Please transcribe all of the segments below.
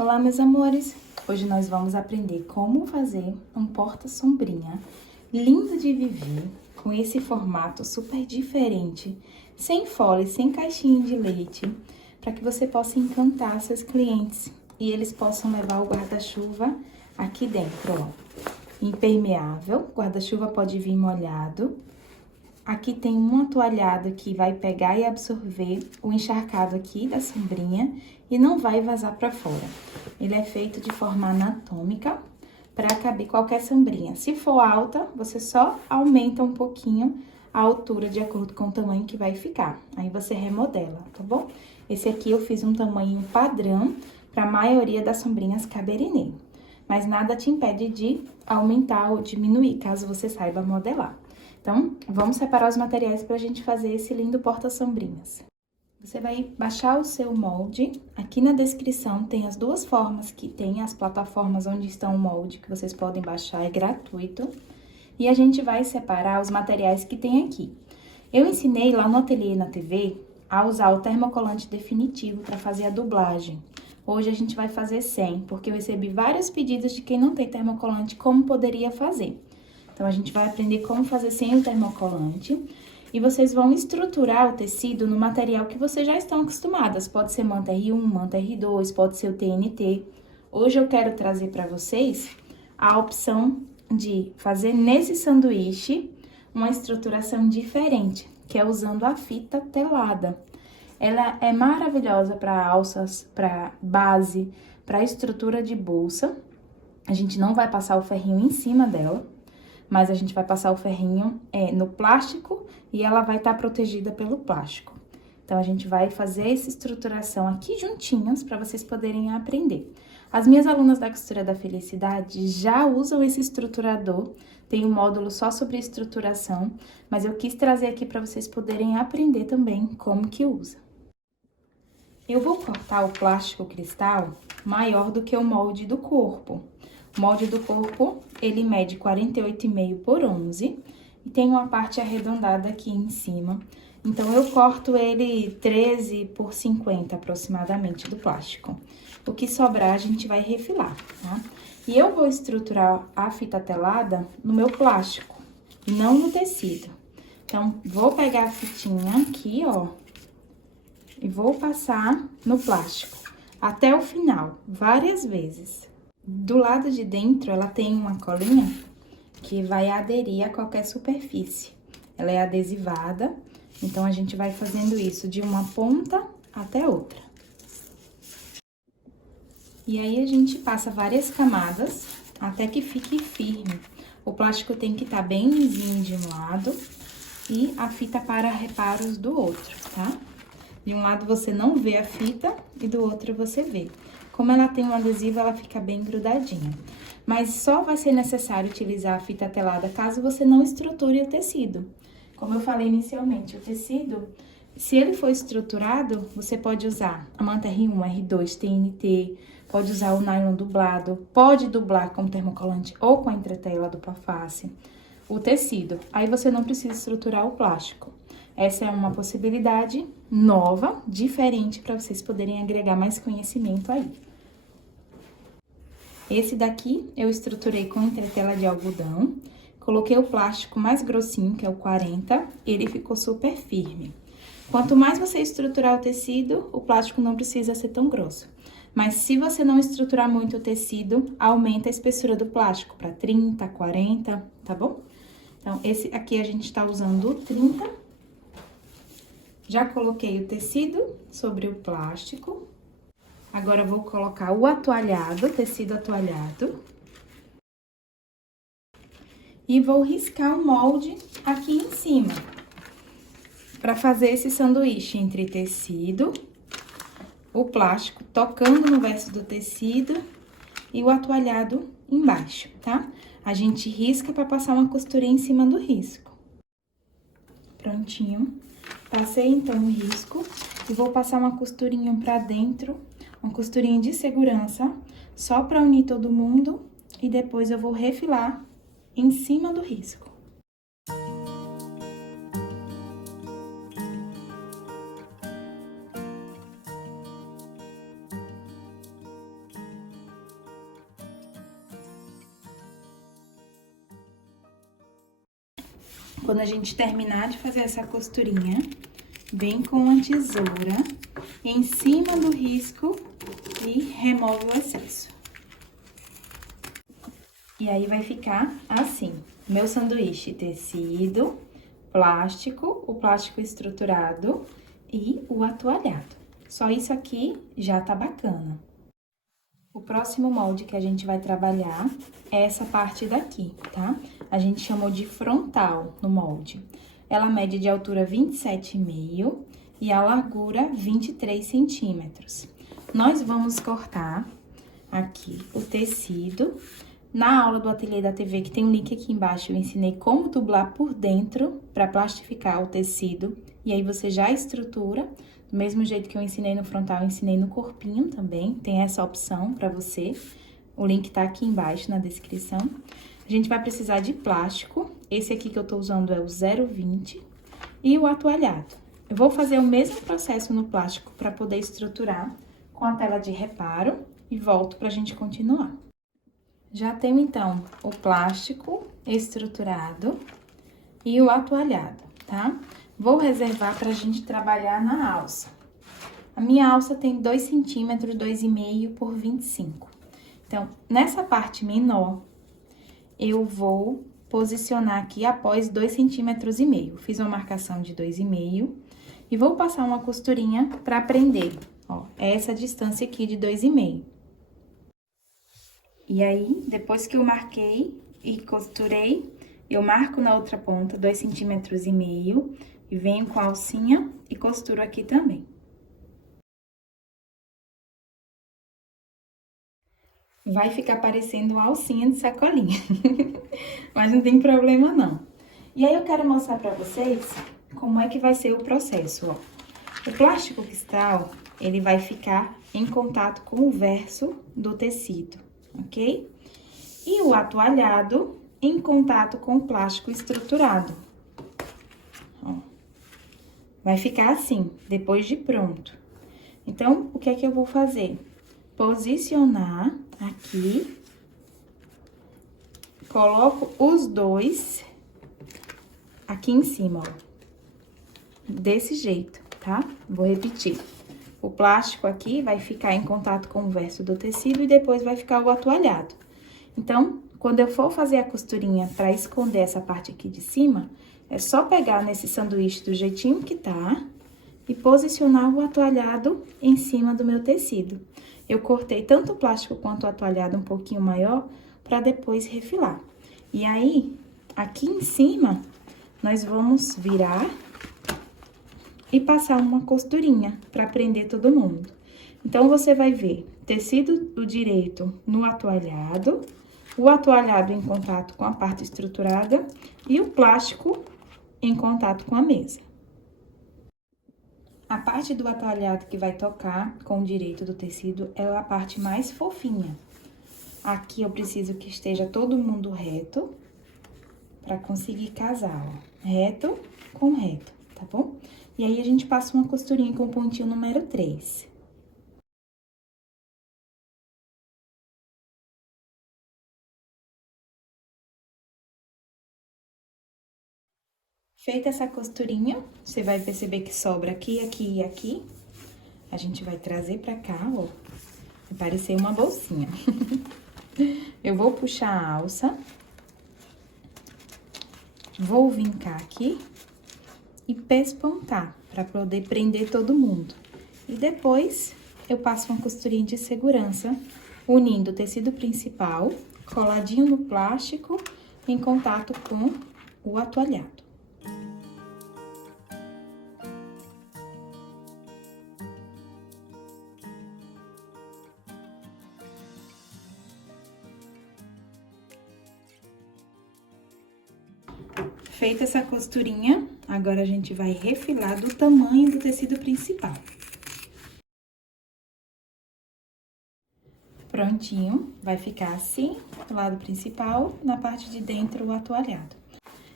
Olá, meus amores! Hoje nós vamos aprender como fazer um porta-sombrinha lindo de viver, com esse formato super diferente, sem folha, sem caixinha de leite, para que você possa encantar seus clientes e eles possam levar o guarda-chuva aqui dentro, ó. Impermeável, guarda-chuva pode vir molhado. Aqui tem um toalhado que vai pegar e absorver o encharcado aqui da sombrinha e não vai vazar para fora. Ele é feito de forma anatômica para caber qualquer sombrinha. Se for alta, você só aumenta um pouquinho a altura de acordo com o tamanho que vai ficar. Aí você remodela, tá bom? Esse aqui eu fiz um tamanho padrão para a maioria das sombrinhas caberem nele. Mas nada te impede de aumentar ou diminuir, caso você saiba modelar. Então, vamos separar os materiais para a gente fazer esse lindo porta-sombrinhas. Você vai baixar o seu molde. Aqui na descrição tem as duas formas que tem, as plataformas onde estão o molde, que vocês podem baixar, é gratuito. E a gente vai separar os materiais que tem aqui. Eu ensinei lá no Ateliê na TV a usar o termocolante definitivo para fazer a dublagem. Hoje a gente vai fazer sem, porque eu recebi vários pedidos de quem não tem termocolante, como poderia fazer. Então, a gente vai aprender como fazer sem o termocolante. E vocês vão estruturar o tecido no material que vocês já estão acostumadas. Pode ser manta R1, manta R2, pode ser o TNT. Hoje eu quero trazer para vocês a opção de fazer nesse sanduíche uma estruturação diferente, que é usando a fita telada. Ela é maravilhosa para alças, para base, para estrutura de bolsa. A gente não vai passar o ferrinho em cima dela, mas a gente vai passar o ferrinho no plástico e ela vai estar protegida pelo plástico. Então, a gente vai fazer essa estruturação aqui juntinhos para vocês poderem aprender. As minhas alunas da Costura da Felicidade já usam esse estruturador, tem um módulo só sobre estruturação, mas eu quis trazer aqui para vocês poderem aprender também como que usa. Eu vou cortar o plástico cristal maior do que o molde do corpo. O molde do corpo, ele mede 48,5 por 11 e tem uma parte arredondada aqui em cima. Então, eu corto ele 13 por 50 aproximadamente do plástico. O que sobrar, a gente vai refilar, tá? E eu vou estruturar a fita telada no meu plástico, não no tecido. Então, vou pegar a fitinha aqui, ó, e vou passar no plástico até o final, várias vezes. Do lado de dentro, ela tem uma colinha que vai aderir a qualquer superfície. Ela é adesivada, então a gente vai fazendo isso de uma ponta até outra. E aí, a gente passa várias camadas até que fique firme. O plástico tem que estar bem lisinho de um lado e a fita para reparos do outro, tá? De um lado você não vê a fita e do outro você vê. Como ela tem um adesivo, ela fica bem grudadinha. Mas só vai ser necessário utilizar a fita telada caso você não estruture o tecido. Como eu falei inicialmente, o tecido, se ele for estruturado, você pode usar a manta R1, R2, TNT, pode usar o nylon dublado, pode dublar com termocolante ou com a entretela dupla face, o tecido. Aí você não precisa estruturar o plástico. Essa é uma possibilidade nova, diferente, para vocês poderem agregar mais conhecimento aí. Esse daqui eu estruturei com entretela de algodão, coloquei o plástico mais grossinho, que é o 40, ele ficou super firme. Quanto mais você estruturar o tecido, o plástico não precisa ser tão grosso. Mas se você não estruturar muito o tecido, aumenta a espessura do plástico para 30, 40, tá bom? Então, esse aqui a gente tá usando o 30. Já coloquei o tecido sobre o plástico. Agora, eu vou colocar o atoalhado, tecido atoalhado. E vou riscar o molde aqui em cima. Para fazer esse sanduíche entre tecido, o plástico tocando no verso do tecido e o atoalhado embaixo, tá? A gente risca para passar uma costurinha em cima do risco. Prontinho. Passei, então, o risco e vou passar uma costurinha pra dentro, uma costurinha de segurança, só pra unir todo mundo, e depois eu vou refilar em cima do risco. Quando a gente terminar de fazer essa costurinha, vem com a tesoura em cima do risco e remove o excesso. E aí, vai ficar assim, meu sanduíche tecido, plástico, o plástico estruturado e o atoalhado. Só isso aqui já tá bacana. O próximo molde que a gente vai trabalhar é essa parte daqui, tá? A gente chamou de frontal no molde. Ela mede de altura 27,5 e a largura 23 centímetros. Nós vamos cortar aqui o tecido. Na aula do Ateliê da TV, que tem um link aqui embaixo, eu ensinei como dublar por dentro para plastificar o tecido. E aí, você já estrutura, do mesmo jeito que eu ensinei no frontal, eu ensinei no corpinho também. Tem essa opção para você. O link tá aqui embaixo na descrição. A gente vai precisar de plástico. Esse aqui que eu tô usando é o 0,20 e o atoalhado. Eu vou fazer o mesmo processo no plástico para poder estruturar com a tela de reparo e volto pra gente continuar. Já tenho, então, o plástico estruturado e o atoalhado, tá? Vou reservar pra gente trabalhar na alça. A minha alça tem 2 centímetros, 2,5 por 25. Então, nessa parte menor, eu vou posicionar aqui após 2,5 centímetros. Fiz uma marcação de 2,5 e vou passar uma costurinha pra prender, ó, essa distância aqui de 2,5. E aí, depois que eu marquei e costurei, eu marco na outra ponta 2,5 centímetros e venho com a alcinha e costuro aqui também. Vai ficar parecendo uma alcinha de sacolinha, mas não tem problema não. E aí, eu quero mostrar pra vocês como é que vai ser o processo, ó. O plástico cristal, ele vai ficar em contato com o verso do tecido, ok? E o atoalhado em contato com o plástico estruturado. Ó, vai ficar assim, depois de pronto. Então, o que é que eu vou fazer? Posicionar aqui, coloco os dois aqui em cima, ó, desse jeito, tá? Vou repetir. O plástico aqui vai ficar em contato com o verso do tecido e depois vai ficar o atoalhado. Então, quando eu for fazer a costurinha para esconder essa parte aqui de cima, é só pegar nesse sanduíche do jeitinho que tá e posicionar o atoalhado em cima do meu tecido. Eu cortei tanto o plástico quanto o atoalhado um pouquinho maior para depois refilar. E aí, aqui em cima, nós vamos virar e passar uma costurinha para prender todo mundo. Então, você vai ver tecido do direito no atoalhado, o atoalhado em contato com a parte estruturada e o plástico em contato com a mesa. A parte do atoalhado que vai tocar com o direito do tecido é a parte mais fofinha. Aqui eu preciso que esteja todo mundo reto para conseguir casar, ó. Reto com reto, tá bom? E aí, a gente passa uma costurinha com o pontinho número 3. Feita essa costurinha, você vai perceber que sobra aqui, aqui e aqui. A gente vai trazer pra cá, ó, vai parecer uma bolsinha. Eu vou puxar a alça, vou vincar aqui e pespontar, pra poder prender todo mundo. E depois, eu passo uma costurinha de segurança, unindo o tecido principal, coladinho no plástico, em contato com o atoalhado. Feita essa costurinha, agora a gente vai refilar do tamanho do tecido principal. Prontinho, vai ficar assim, do lado principal, na parte de dentro o atoalhado.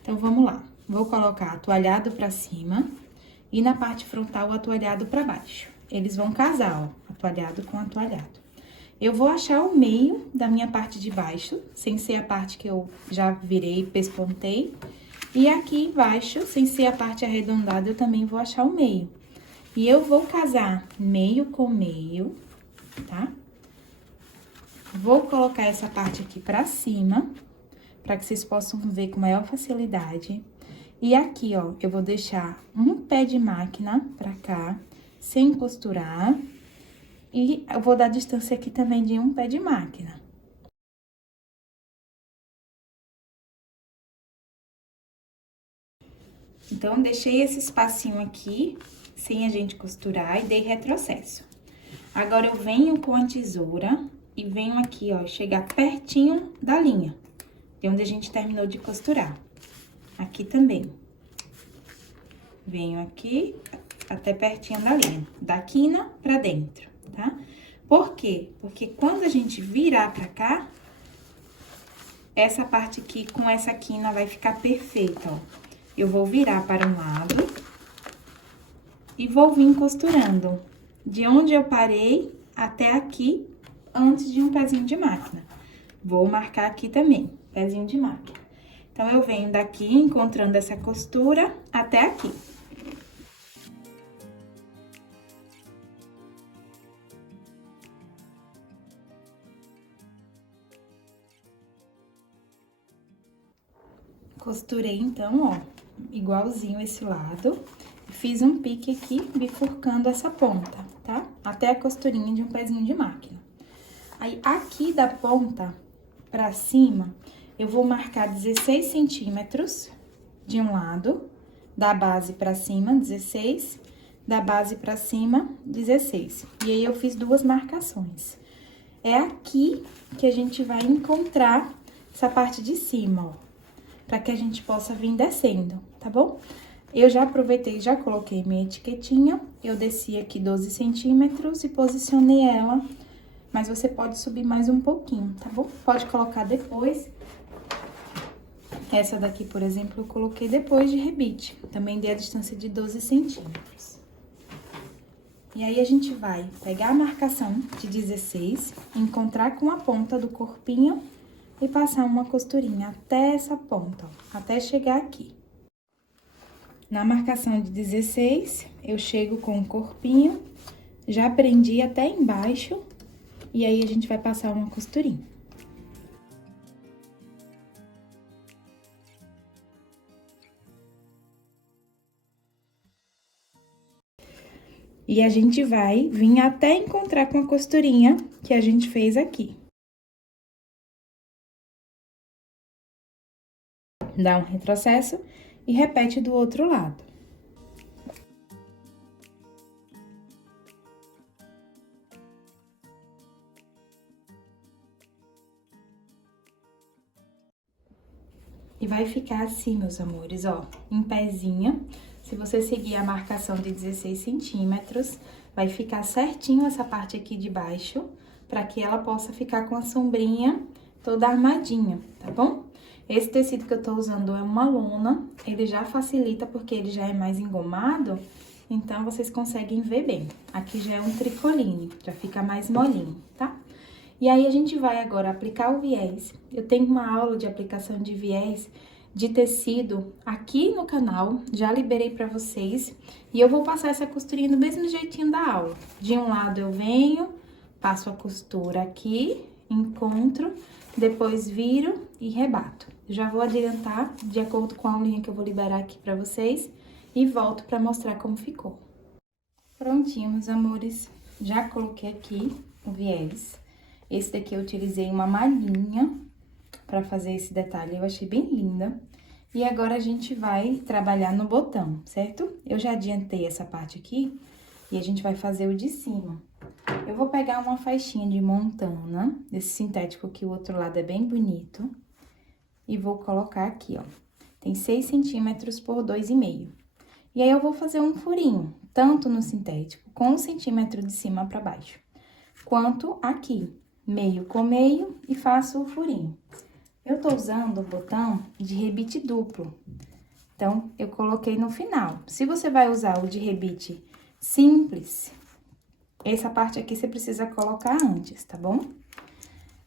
Então, vamos lá. Vou colocar atoalhado pra cima e na parte frontal o atoalhado pra baixo. Eles vão casar, ó, atoalhado com atoalhado. Eu vou achar o meio da minha parte de baixo, sem ser a parte que eu já virei e pespontei. E aqui embaixo, sem ser a parte arredondada, eu também vou achar o meio. E eu vou casar meio com meio, tá? Vou colocar essa parte aqui pra cima, pra que vocês possam ver com maior facilidade. E aqui, ó, eu vou deixar um pé de máquina pra cá, sem costurar. E eu vou dar distância aqui também de um pé de máquina. Então, deixei esse espacinho aqui, sem a gente costurar, e dei retrocesso. Agora, eu venho com a tesoura e venho aqui, ó, chegar pertinho da linha, de onde a gente terminou de costurar. Aqui também. Venho aqui até pertinho da linha, da quina pra dentro, tá? Por quê? Porque quando a gente virar pra cá, essa parte aqui com essa quina vai ficar perfeita, ó. Eu vou virar para um lado e vou vir costurando de onde eu parei até aqui, antes de um pezinho de máquina. Vou marcar aqui também, pezinho de máquina. Então, eu venho daqui, encontrando essa costura até aqui. Costurei, então, ó, igualzinho esse lado. Fiz um pique aqui, bifurcando essa ponta, tá? Até a costurinha de um pezinho de máquina. Aí, aqui da ponta pra cima, eu vou marcar 16 centímetros de um lado, da base pra cima, 16, da base pra cima, 16. E aí, eu fiz duas marcações. É aqui que a gente vai encontrar essa parte de cima, ó, pra que a gente possa vir descendo, tá bom? Eu já aproveitei, já coloquei minha etiquetinha, eu desci aqui 12 centímetros e posicionei ela, mas você pode subir mais um pouquinho, tá bom? Pode colocar depois. Essa daqui, por exemplo, eu coloquei depois de rebite, também dei a distância de 12 centímetros. E aí, a gente vai pegar a marcação de 16, encontrar com a ponta do corpinho e passar uma costurinha até essa ponta, ó, até chegar aqui. Na marcação de 16, eu chego com o corpinho, já prendi até embaixo, e aí a gente vai passar uma costurinha. E a gente vai vir até encontrar com a costurinha que a gente fez aqui. Dá um retrocesso e repete do outro lado. E vai ficar assim, meus amores, ó, em pezinha. Se você seguir a marcação de 16 centímetros, vai ficar certinho essa parte aqui de baixo, pra que ela possa ficar com a sombrinha toda armadinha, tá bom? Esse tecido que eu tô usando é uma lona, ele já facilita porque ele já é mais engomado, então vocês conseguem ver bem. Aqui já é um tricoline, já fica mais molinho, tá? E aí, a gente vai agora aplicar o viés. Eu tenho uma aula de aplicação de viés de tecido aqui no canal, já liberei pra vocês. E eu vou passar essa costurinha do mesmo jeitinho da aula. De um lado eu venho, passo a costura aqui, encontro, depois viro e rebato. Já vou adiantar de acordo com a aulinha que eu vou liberar aqui pra vocês e volto pra mostrar como ficou. Prontinho, meus amores, já coloquei aqui o viés. Esse daqui eu utilizei uma malhinha pra fazer esse detalhe, eu achei bem linda. E agora a gente vai trabalhar no botão, certo? Eu já adiantei essa parte aqui e a gente vai fazer o de cima. Eu vou pegar uma faixinha de montana, desse sintético que o outro lado é bem bonito, e vou colocar aqui, ó. Tem 6 centímetros por 2,5. E aí, eu vou fazer um furinho, tanto no sintético, com 1 centímetro de cima pra baixo, quanto aqui, meio com meio, e faço o furinho. Eu tô usando o botão de rebite duplo, então, eu coloquei no final. Se você vai usar o de rebite simples, essa parte aqui você precisa colocar antes, tá bom?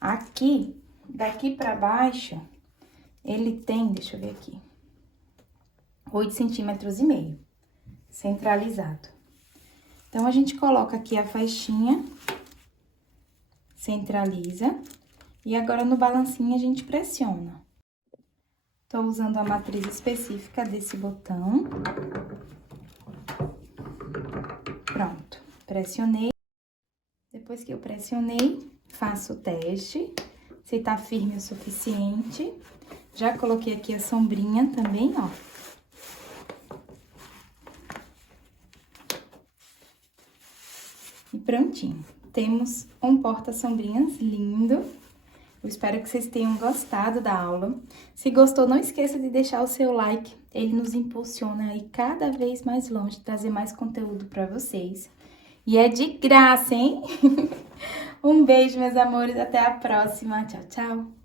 Aqui, daqui pra baixo, ele tem, deixa eu ver aqui. 8,5 centímetros, centralizado. Então, a gente coloca aqui a faixinha, centraliza, e agora no balancinho a gente pressiona. Tô usando a matriz específica desse botão. Pronto, pressionei. Depois que eu pressionei, faço o teste, se tá firme o suficiente. Já coloquei aqui a sombrinha também, ó. E prontinho. Temos um porta-sombrinhas lindo. Eu espero que vocês tenham gostado da aula. Se gostou, não esqueça de deixar o seu like. Ele nos impulsiona aí cada vez mais longe, trazer mais conteúdo para vocês. E é de graça, hein? Um beijo, meus amores. Até a próxima. Tchau, tchau.